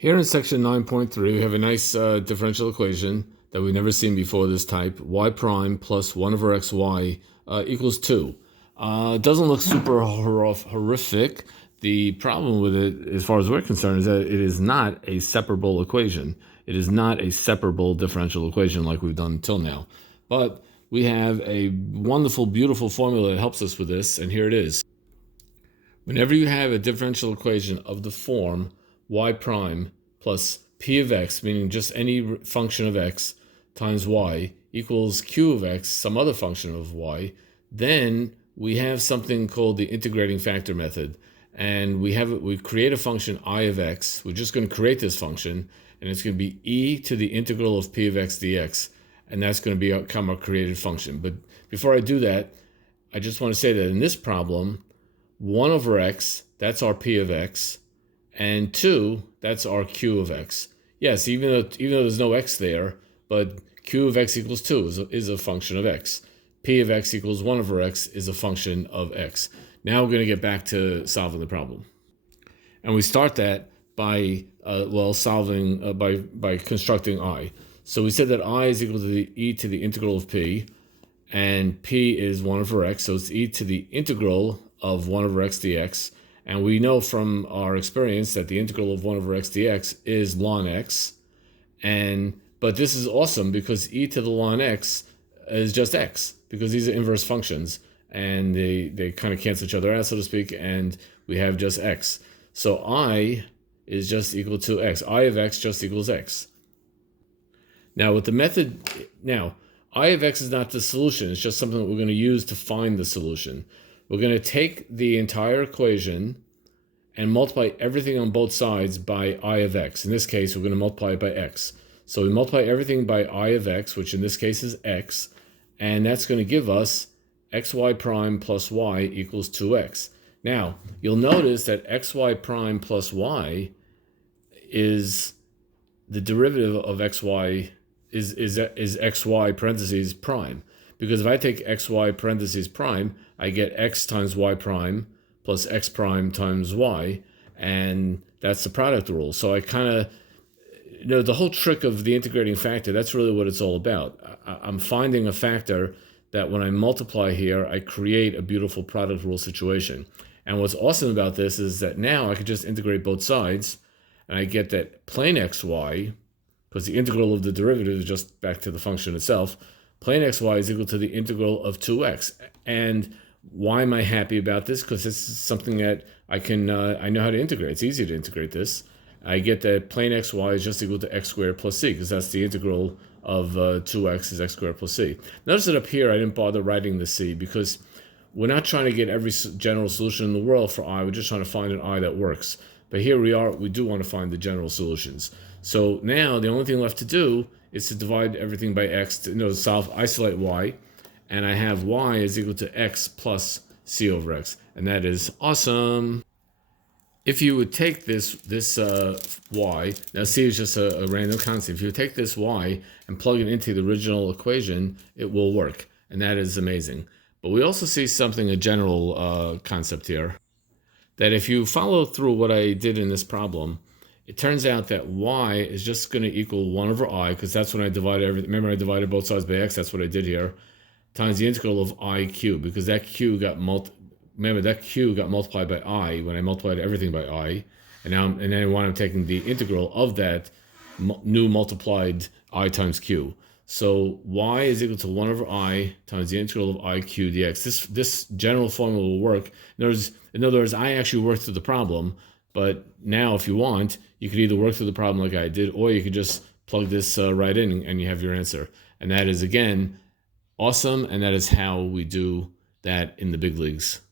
Here in section 9.3, we have a nice differential equation that we've never seen before this type. Y prime plus 1 over xy equals 2. It doesn't look super horrific. The problem with it, as far as we're concerned, is that it is not a separable equation. It is not a separable differential equation like we've done until now. But we have a wonderful, beautiful formula that helps us with this, and here it is. Whenever you have a differential equation of the form y prime plus p of x, meaning just any function of x, times y equals q of x, some other function of y, then we have something called the integrating factor method. And we create a function I of x. We're just going to create this function, and it's going to be e to the integral of p of x dx. And that's going to become our created function. But before I do that, I just want to say that in this problem, 1 over x, that's our p of x, and 2, that's our q of x. Yes, even though there's no x there, but q of x equals 2 is a function of x. P of x equals 1 over x is a function of x. Now we're going to get back to solving the problem. And we start that by solving by constructing I. So we said that I is equal to the e to the integral of p, and p is 1 over x, so it's e to the integral of 1 over x dx. And we know from our experience that the integral of 1 over x dx is ln x. But this is awesome because e to the ln x is just x, because these are inverse functions, and they kind of cancel each other out, so to speak, and we have just x. So I is just equal to x. I of x just equals x. Now with the method, I of x is not the solution. It's just something that we're going to use to find the solution. We're going to take the entire equation and multiply everything on both sides by I of x. In this case, we're going to multiply it by x. So we multiply everything by I of x, which in this case is x, and that's going to give us xy prime plus y equals 2x. Now, you'll notice that xy prime plus y is the derivative of xy is xy parentheses prime. Because if I take xy parentheses prime, I get x times y prime plus x prime times y, and that's the product rule. So I kind of, the whole trick of the integrating factor, that's really what it's all about. I'm finding a factor that when I multiply here, I create a beautiful product rule situation. And what's awesome about this is that now I can just integrate both sides, and I get that plain xy, because the integral of the derivative is just back to the function itself, plain xy is equal to the integral of 2x. And why am I happy about this? Because this is something that I know how to integrate. It's easy to integrate this. I get that plain xy is just equal to x squared plus c, because that's the integral of 2x is x squared plus c. Notice that up here I didn't bother writing the c, because we're not trying to get every general solution in the world for I. We're just trying to find an I that works. But here we do want to find the general solutions. So now the only thing left to do is to divide everything by x, to isolate y, and I have y is equal to x plus c over x, and that is awesome. If you would take this y, now c is just a random constant, if you take this y and plug it into the original equation, it will work, and that is amazing. But we also see a general concept here, that if you follow through what I did in this problem, it turns out that y is just going to equal 1 over I, because that's when I divided everything. Remember, I divided both sides by x, that's what I did here, times the integral of I cubed, because that q got multiplied by I when I multiplied everything by I, and then when I'm taking the integral of that new multiplied I times q. So y is equal to 1 over I times the integral of I q dx. This general formula will work. In other words, I actually worked through the problem, but now if you want, you could either work through the problem like I did, or you could just plug this right in and you have your answer. And that is, again, awesome, and that is how we do that in the big leagues.